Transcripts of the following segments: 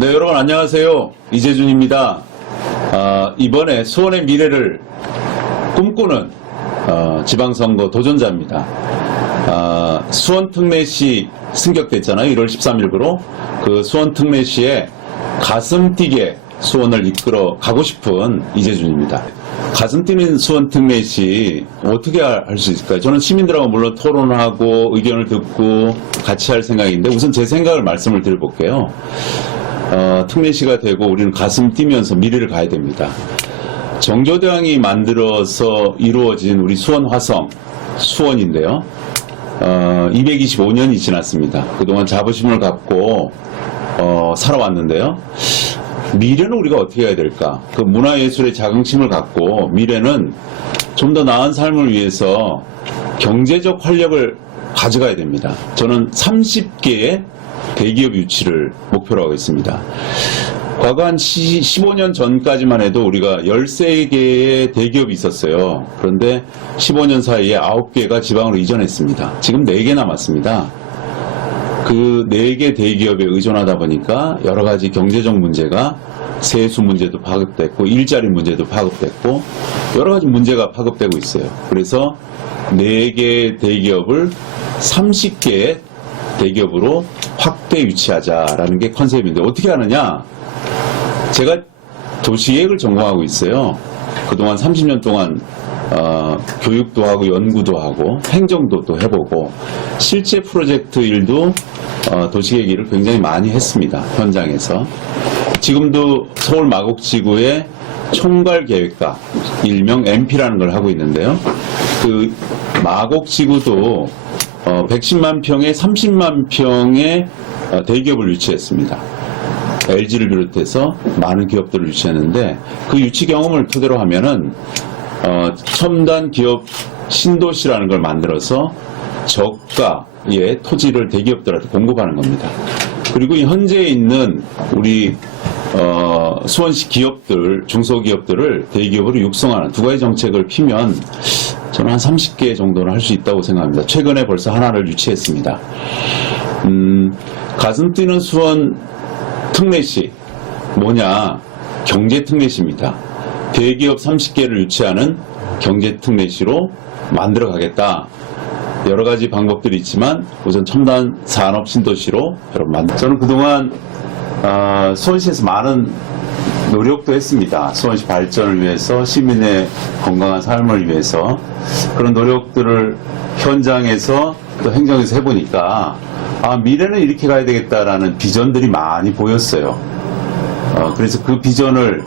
네, 여러분 안녕하세요. 이재준입니다. 이번에 수원의 미래를 꿈꾸는 지방선거 도전자입니다. 수원 특례시 승격됐잖아요. 1월 13일부로. 그 수원 특례시에 가슴 뛰게 수원을 이끌어 가고 싶은 이재준입니다. 가슴 뛰는 수원 특례시 어떻게 할 수 있을까요? 저는 시민들하고 물론 토론하고 의견을 듣고 같이 할 생각인데 우선 제 생각을 말씀을 드려볼게요. 특례시가 되고 우리는 가슴 뛰면서 미래를 가야 됩니다. 정조대왕이 만들어서 이루어진 우리 수원 화성, 수원인데요. 225년이 지났습니다. 그동안 자부심을 갖고 살아왔는데요. 미래는 우리가 어떻게 해야 될까? 그 문화예술의 자긍심을 갖고 미래는 좀 더 나은 삶을 위해서 경제적 활력을 가져가야 됩니다. 저는 30개의 대기업 유치를 목표로 하고 있습니다. 과거 한 15년 전까지만 해도 우리가 13개의 대기업이 있었어요. 그런데 15년 사이에 9개가 지방으로 이전했습니다. 지금 4개 남았습니다. 그 4개 대기업에 의존하다 보니까 여러 가지 경제적 문제가 세수 문제도 파급됐고 일자리 문제도 파급됐고 여러 가지 문제가 파급되고 있어요. 그래서 4개 대기업을 30개의 대기업으로 확대 유치하자라는 게 컨셉인데 어떻게 하느냐? 제가 도시계획을 전공하고 있어요. 그동안 30년 동안 교육도 하고 연구도 하고 행정도 또 해보고 실제 프로젝트 일도 도시계획 일을 굉장히 많이 했습니다. 현장에서. 지금도 서울 마곡지구의 총괄계획과 일명 MP라는 걸 하고 있는데요. 그 마곡지구도 110만 평에 30만 평의 대기업을 유치했습니다. LG를 비롯해서 많은 기업들을 유치했는데 그 유치 경험을 토대로 하면은 첨단 기업 신도시라는 걸 만들어서 저가의 토지를 대기업들한테 공급하는 겁니다. 그리고 현재 있는 우리 수원시 기업들, 중소기업들을 대기업으로 육성하는 두 가지 정책을 피면 저는 한 30개 정도는 할 수 있다고 생각합니다. 최근에 벌써 하나를 유치했습니다. 가슴 뛰는 수원 특례시 뭐냐? 경제특례시입니다. 대기업 30개를 유치하는 경제특례시로 만들어 가겠다. 여러 가지 방법들이 있지만 우선 첨단 산업 신도시로 여러분 저는 그동안 수원시에서 많은 노력도 했습니다. 수원시 발전을 위해서 시민의 건강한 삶을 위해서 그런 노력들을 현장에서 또 행정에서 해보니까 미래는 이렇게 가야 되겠다라는 비전들이 많이 보였어요. 그래서 그 비전을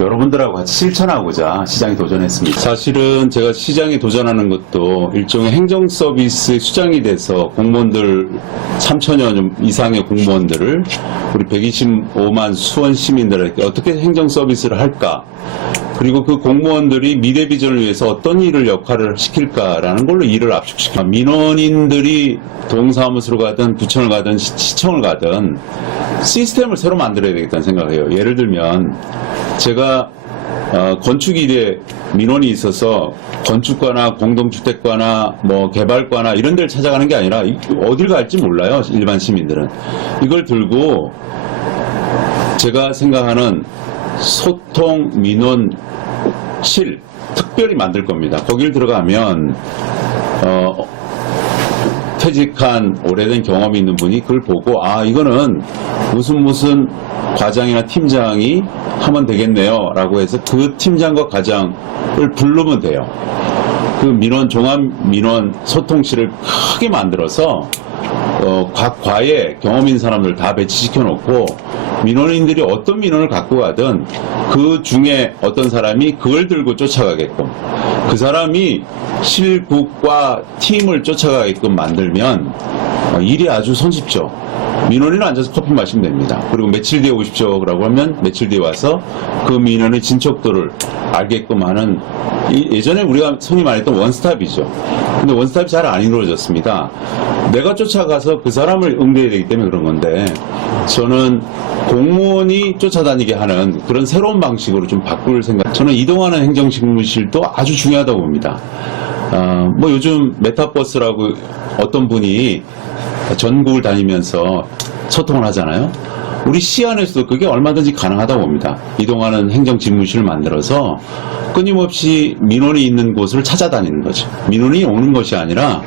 여러분들하고 같이 실천하고자 시장에 도전했습니다. 사실은 제가 시장에 도전하는 것도 일종의 행정 서비스 수장이 돼서 공무원들 3,000여 이상의 공무원들을 우리 125만 수원 시민들에게 어떻게 행정 서비스를 할까? 그리고 그 공무원들이 미래 비전을 위해서 어떤 일을 역할을 시킬까라는 걸로 일을 압축시켜 민원인들이 동사무소로 가든 구청을 가든 시청을 가든 시스템을 새로 만들어야 되겠다는 생각을 해요. 예를 들면 제가 건축 일에 민원이 있어서 건축과나 공동주택과나 뭐 개발과나 이런 데를 찾아가는 게 아니라 어딜 갈지 몰라요. 일반 시민들은. 이걸 들고 제가 생각하는 소통 민원실 특별히 만들 겁니다. 거길 들어가면 퇴직한 오래된 경험이 있는 분이 그걸 보고 이거는 무슨 과장이나 팀장이 하면 되겠네요 라고 해서 그 팀장과 과장을 부르면 돼요. 그 종합 민원 소통실을 크게 만들어서 각 과에 경험 있는 사람들 다 배치시켜 놓고 민원인들이 어떤 민원을 갖고 가든 그 중에 어떤 사람이 그걸 들고 쫓아가게끔 그 사람이 실국과 팀을 쫓아가게끔 만들면 일이 아주 손쉽죠. 민원인은 앉아서 커피 마시면 됩니다. 그리고 며칠 뒤에 오십시오 라고 하면 며칠 뒤에 와서 그 민원의 진척도를 알게끔 하는 예전에 우리가 흔히 말했던 원스톱이죠. 근데 원스톱이 잘 안 이루어졌습니다. 내가 쫓아가서 그 사람을 응대해야 되기 때문에 그런 건데 저는 공무원이 쫓아다니게 하는 그런 새로운 방식으로 좀 바꿀 생각. 저는 이동하는 행정직무실도 아주 중요하다고 봅니다. 뭐 요즘 메타버스라고 어떤 분이 전국을 다니면서 소통을 하잖아요. 우리 시 안에서도 그게 얼마든지 가능하다고 봅니다. 이동하는 행정집무실을 만들어서 끊임없이 민원이 있는 곳을 찾아다니는 거죠. 민원이 오는 것이 아니라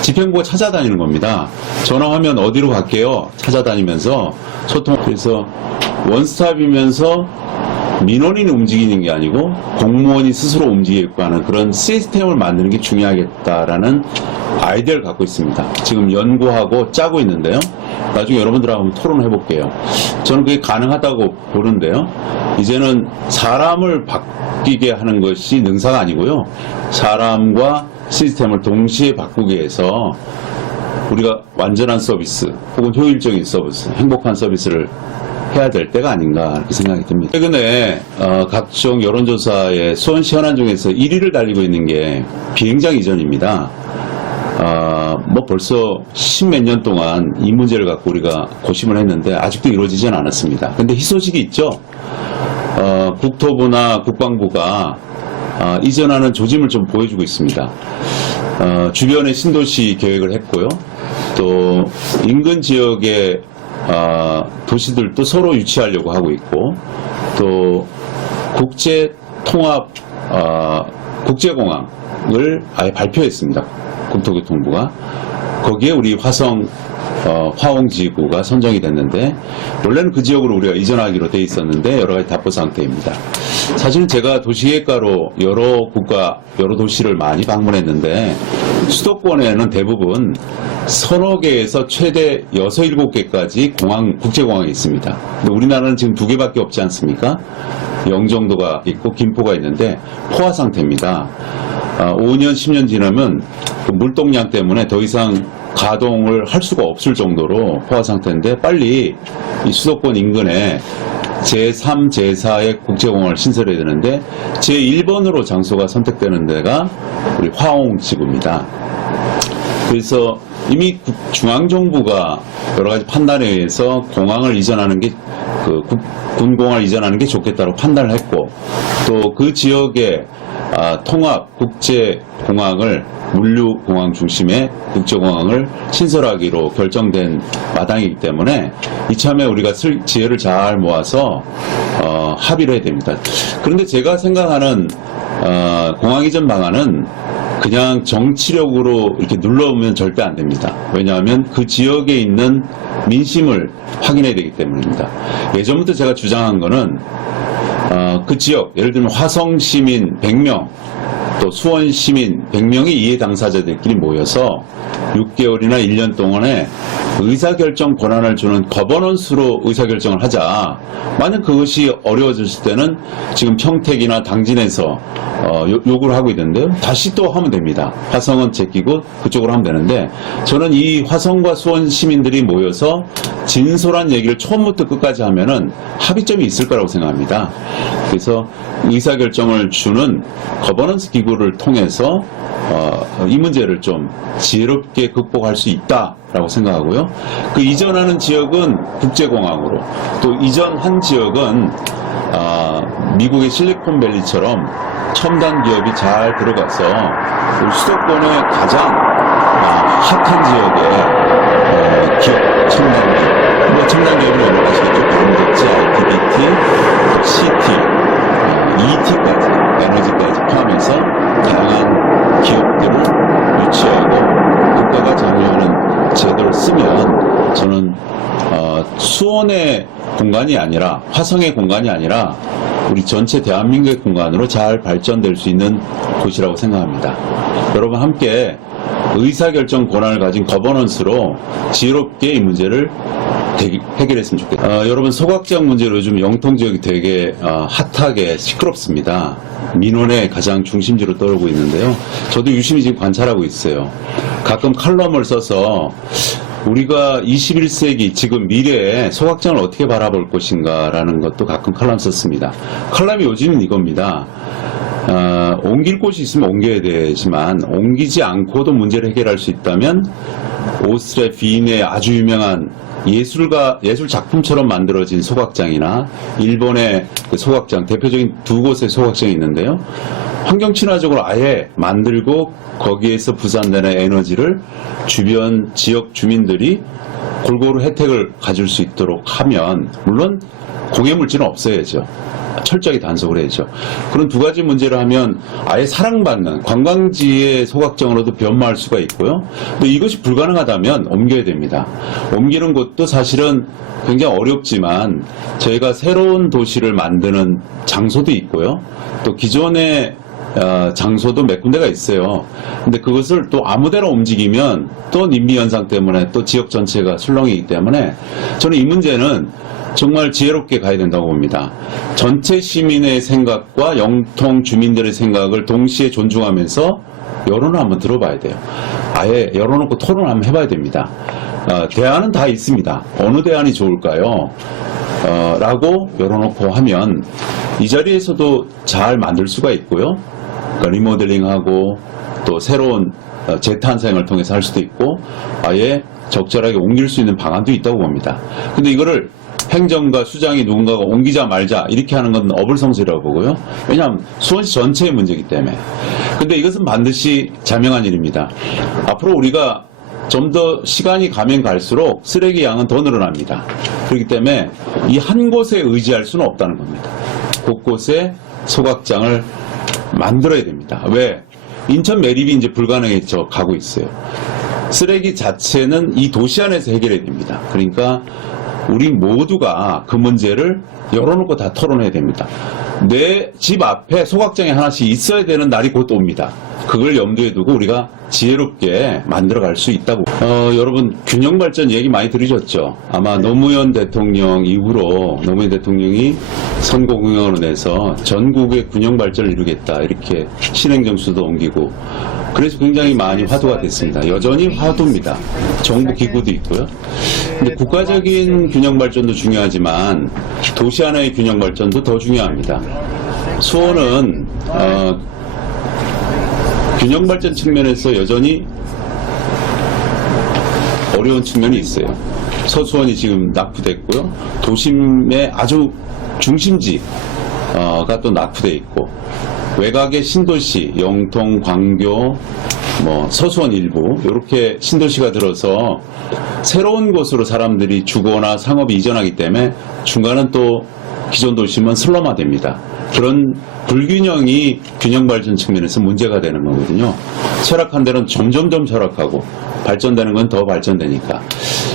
집행부가 찾아다니는 겁니다. 전화하면 어디로 갈게요? 찾아다니면서 소통. 그래서 원스톱이면서 민원인이 움직이는 게 아니고 공무원이 스스로 움직이고 하는 그런 시스템을 만드는 게 중요하겠다라는 아이디어를 갖고 있습니다. 지금 연구하고 짜고 있는데요. 나중에 여러분들하고 한번 토론해 볼게요. 저는 그게 가능하다고 보는데요. 이제는 사람을 바뀌게 하는 것이 능사가 아니고요. 사람과 시스템을 동시에 바꾸기 위해서 우리가 완전한 서비스 혹은 효율적인 서비스, 행복한 서비스를 해야 될 때가 아닌가 이렇게 생각이 듭니다. 최근에 각종 여론조사의 수원시 현안 중에서 1위를 달리고 있는 게 비행장 이전입니다. 뭐 벌써 10몇 년 동안 이 문제를 갖고 우리가 고심을 했는데 아직도 이루어지지는 않았습니다. 근데 희소식이 있죠. 국토부나 국방부가 이전하는 조짐을 좀 보여주고 있습니다. 주변에 신도시 계획을 했고요. 또 인근 지역의 도시들도 서로 유치하려고 하고 있고, 또 국제 통합 국제공항을 아예 발표했습니다. 국토교통부가. 거기에 우리 화홍지구가 선정이 됐는데, 원래는 그 지역으로 우리가 이전하기로 돼 있었는데 여러 가지 답보 상태입니다. 사실은 제가 도시계획가로 여러 국가, 여러 도시를 많이 방문했는데 수도권에는 대부분 서너 개에서 최대 6, 7개까지 국제공항이 있습니다. 근데 우리나라는 지금 2개밖에 없지 않습니까? 영종도가 있고 김포가 있는데 포화 상태입니다. 5년, 10년 지나면 그 물동량 때문에 더 이상 가동을 할 수가 없을 정도로 포화 상태인데, 빨리 이 수도권 인근에 제3, 제4의 국제공항을 신설해야 되는데 제1번으로 장소가 선택되는 데가 우리 화홍지구입니다. 그래서 이미 중앙정부가 여러 가지 판단에 의해서 공항을 이전하는 게, 군공항을 이전하는 게 좋겠다고 판단을 했고, 또 그 지역의 통합 국제공항을, 물류공항 중심의 국제공항을 신설하기로 결정된 마당이기 때문에 이참에 우리가 지혜를 잘 모아서 합의를 해야 됩니다. 그런데 제가 생각하는 공항 이전 방안은 그냥 정치력으로 이렇게 눌러오면 절대 안 됩니다. 왜냐하면 그 지역에 있는 민심을 확인해야 되기 때문입니다. 예전부터 제가 주장한 거는 그 지역, 예를 들면 화성 시민 100명, 또 수원 시민 100명의 이해 당사자들끼리 모여서 6개월이나 1년 동안에 의사결정 권한을 주는 거버넌스로 의사결정을 하자. 만약 그것이 어려워졌을 때는 지금 평택이나 당진에서 요구를 하고 있는데요. 다시 또 하면 됩니다. 화성은 제끼고 그쪽으로 하면 되는데, 저는 이 화성과 수원 시민들이 모여서 진솔한 얘기를 처음부터 끝까지 하면은 합의점이 있을 거라고 생각합니다. 그래서 의사결정을 주는 거버넌스 기구를 통해서 이 문제를 좀 지혜롭게 극복할 수 있다라고 생각하고요. 그 이전하는 지역은 국제공항으로, 또 이전한 지역은 미국의 실리콘밸리처럼 첨단 기업이 잘 들어가서 우리 수도권의 가장 핫한 지역의 기업, 첨단 기업. 뭐 첨단 기업은 여러분 아시겠죠? 반도체, IPBT, CT, ET까지, 에너지까지 포함해서 다양한 기업들을 유치하고 국가가 장려하는 제도를 쓰면, 저는 수원의 공간이 아니라, 화성의 공간이 아니라 우리 전체 대한민국의 공간으로 잘 발전될 수 있는 곳이라고 생각합니다. 여러분 함께 의사결정 권한을 가진 거버넌스로 지혜롭게 이 문제를 해결했으면 좋겠다. 여러분, 소각지역 문제로 요즘 영통지역이 되게 핫하게 시끄럽습니다. 민원의 가장 중심지로 떠오르고 있는데요. 저도 유심히 지금 관찰하고 있어요. 가끔 칼럼을 써서 우리가 21세기 지금 미래에 소각장을 어떻게 바라볼 것인가 라는 것도 가끔 칼럼 썼습니다. 칼럼이 요즘은 이겁니다. 옮길 곳이 있으면 옮겨야 되지만 옮기지 않고도 문제를 해결할 수 있다면 오스트리아 빈의 아주 유명한 예술 작품처럼 만들어진 소각장이나 일본의 그 소각장, 대표적인 두 곳의 소각장이 있는데요. 환경 친화적으로 아예 만들고 거기에서 부산되는 에너지를 주변 지역 주민들이 골고루 혜택을 가질 수 있도록 하면, 물론 공해물질은 없어야죠. 철저하게 단속을 해야죠. 그런 두 가지 문제를 하면 아예 사랑받는 관광지의 소각장으로도 변모할 수가 있고요. 또 이것이 불가능하다면 옮겨야 됩니다. 옮기는 것도 사실은 굉장히 어렵지만 저희가 새로운 도시를 만드는 장소도 있고요. 또 기존의 장소도 몇 군데가 있어요. 근데 그것을 또 아무데나 움직이면 또 님비 현상 때문에 또 지역 전체가 술렁이기 때문에 저는 이 문제는 정말 지혜롭게 가야 된다고 봅니다. 전체 시민의 생각과 영통 주민들의 생각을 동시에 존중하면서 여론을 한번 들어봐야 돼요. 아예 열어놓고 토론을 한번 해봐야 됩니다. 대안은 다 있습니다. 어느 대안이 좋을까요? 라고 열어놓고 하면 이 자리에서도 잘 만들 수가 있고요. 그러니까 리모델링하고 또 새로운 재탄생을 통해서 할 수도 있고 아예 적절하게 옮길 수 있는 방안도 있다고 봅니다. 근데 이거를 행정과 수장이 누군가가 옮기자 말자 이렇게 하는 건 어불성설이라고 보고요. 왜냐하면 수원시 전체의 문제이기 때문에. 근데 이것은 반드시 자명한 일입니다. 앞으로 우리가 좀 더 시간이 가면 갈수록 쓰레기 양은 더 늘어납니다. 그렇기 때문에 이 한 곳에 의지할 수는 없다는 겁니다. 곳곳에 소각장을 만들어야 됩니다. 왜? 인천 매립이 이제 불가능해져 가고 있어요. 쓰레기 자체는 이 도시 안에서 해결해야 됩니다. 그러니까 우리 모두가 그 문제를 열어놓고 다 토론해야 됩니다. 내 집 앞에 소각장이 하나씩 있어야 되는 날이 곧 옵니다. 그걸 염두에 두고 우리가 지혜롭게 만들어갈 수 있다고. 여러분 균형발전 얘기 많이 들으셨죠? 아마 노무현 대통령 이후로 노무현 대통령이 선거공약으로 내서 전국의 균형발전을 이루겠다 이렇게 신행정수도 옮기고 그래서 굉장히 많이 화두가 됐습니다. 여전히 화두입니다. 정부 기구도 있고요. 근데 국가적인 균형발전도 중요하지만 도시 하나의 균형발전도 더 중요합니다. 수원은 균형발전 측면에서 여전히 어려운 측면이 있어요. 서수원이 지금 낙후됐고요. 도심의 아주 중심지가 또 낙후돼 있고 외곽의 신도시, 영통, 광교, 서수원 일부 이렇게 신도시가 들어서 새로운 곳으로 사람들이 주거나 상업이 이전하기 때문에 중간은 또 기존 도심은 슬럼화됩니다. 그런 불균형이 균형발전 측면에서 문제가 되는 거거든요. 철학한 데는 점점점 철학하고 발전되는 건 더 발전되니까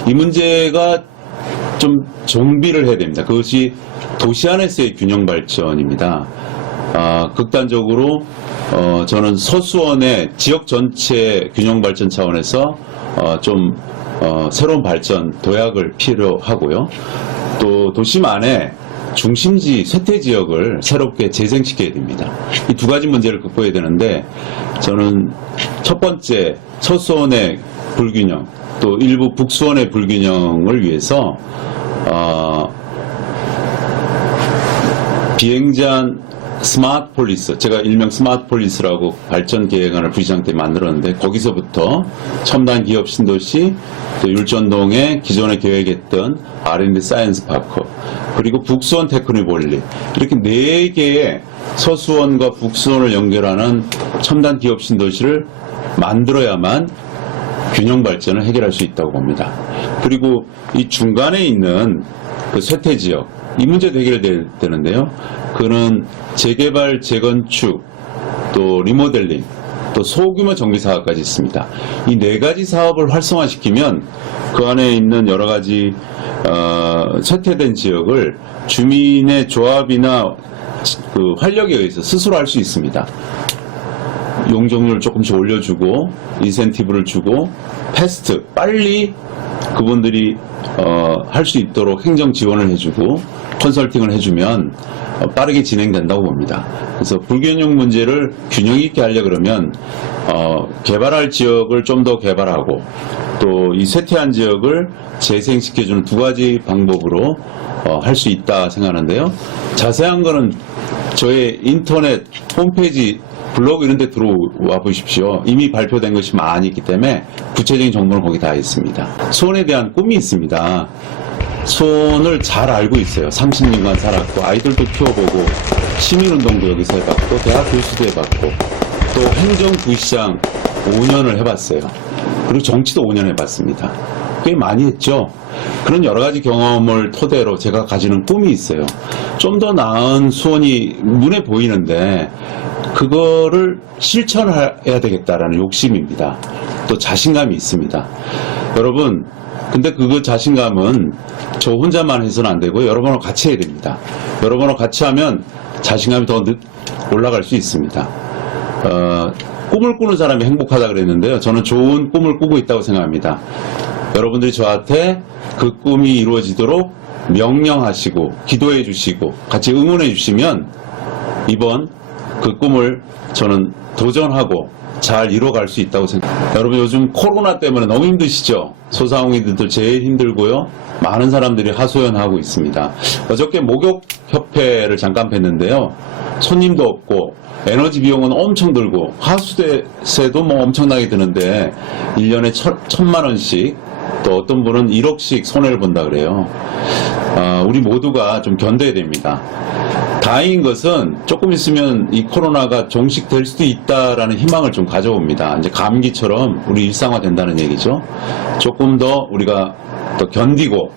이 문제가 좀 정비를 해야 됩니다. 그것이 도시 안에서의 균형발전입니다. 극단적으로 저는 서수원의 지역 전체 균형발전 차원에서 좀 새로운 발전 도약을 필요하고요. 또 도심 안에 중심지 쇠퇴 지역을 새롭게 재생시켜야 됩니다. 이 두 가지 문제를 극복해야 되는데 저는 첫 번째 서수원의 불균형 또 일부 북수원의 불균형을 위해서 비행제한 스마트 폴리스, 제가 일명 스마트 폴리스라고 발전 계획안을 부시장 때 만들었는데 거기서부터 첨단 기업 신도시, 또 율전동에 기존에 계획했던 R&D 사이언스 파크, 그리고 북수원 테크노볼리 이렇게 4개의 서수원과 북수원을 연결하는 첨단 기업 신도시를 만들어야만 균형 발전을 해결할 수 있다고 봅니다. 그리고 이 중간에 있는 그 쇠퇴 지역 이 문제도 해결되는데요. 그는 재개발, 재건축, 또 리모델링, 또 소규모 정비 사업까지 있습니다. 이 4가지 사업을 활성화시키면 그 안에 있는 여러 가지 쇠퇴된 지역을 주민의 조합이나 그 활력에 의해서 스스로 할 수 있습니다. 용적률을 조금씩 올려주고 인센티브를 주고 패스트 빨리 그분들이 할 수 있도록 행정 지원을 해주고 컨설팅을 해주면 빠르게 진행된다고 봅니다. 그래서 불균형 문제를 균형 있게 하려고 그러면 개발할 지역을 좀 더 개발하고 또 이 쇠퇴한 지역을 재생시켜주는 2가지 방법으로 할 수 있다 생각하는데요. 자세한 거는 저의 인터넷 홈페이지 블로그 이런 데 들어와 보십시오. 이미 발표된 것이 많이 있기 때문에 구체적인 정보는 거기 다 있습니다. 수원에 대한 꿈이 있습니다. 수원을 잘 알고 있어요. 30년간 살았고 아이들도 키워보고 시민운동도 여기서 해봤고 대학 교수도 해봤고 또 행정부시장 5년을 해봤어요. 그리고 정치도 5년 해봤습니다. 꽤 많이 했죠. 그런 여러 가지 경험을 토대로 제가 가지는 꿈이 있어요. 좀 더 나은 수원이 눈에 보이는데 그거를 실천해야 되겠다라는 욕심입니다. 또 자신감이 있습니다. 여러분, 근데 그 자신감은 저 혼자만 해서는 안 되고 여러분하고 같이 해야 됩니다. 여러분하고 같이 하면 자신감이 더 올라갈 수 있습니다. 꿈을 꾸는 사람이 행복하다 그랬는데요. 저는 좋은 꿈을 꾸고 있다고 생각합니다. 여러분들이 저한테 그 꿈이 이루어지도록 명령하시고 기도해 주시고 같이 응원해 주시면 이번 그 꿈을 저는 도전하고 잘 이뤄갈 수 있다고 생각합니다. 여러분 요즘 코로나 때문에 너무 힘드시죠? 소상공인들도 제일 힘들고요. 많은 사람들이 하소연하고 있습니다. 어저께 목욕협회를 잠깐 뵀는데요. 손님도 없고 에너지 비용은 엄청 들고 하수대세도 뭐 엄청나게 드는데 1년에 1,000만 원씩 또 어떤 분은 1억씩 손해를 본다 그래요. 우리 모두가 좀 견뎌야 됩니다. 다행인 것은 조금 있으면 이 코로나가 종식될 수도 있다라는 희망을 좀 가져옵니다. 이제 감기처럼 우리 일상화 된다는 얘기죠. 조금 더 우리가 더 견디고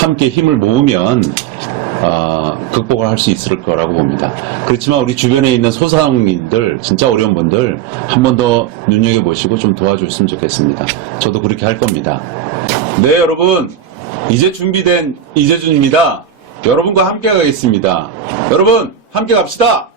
함께 힘을 모으면 극복을 할 수 있을 거라고 봅니다. 그렇지만 우리 주변에 있는 소상공인들 진짜 어려운 분들 한 번 더 눈여겨보시고 좀 도와줬으면 좋겠습니다. 저도 그렇게 할 겁니다. 네, 여러분 이제 준비된 이재준입니다. 여러분과 함께 가겠습니다. 여러분 함께 갑시다.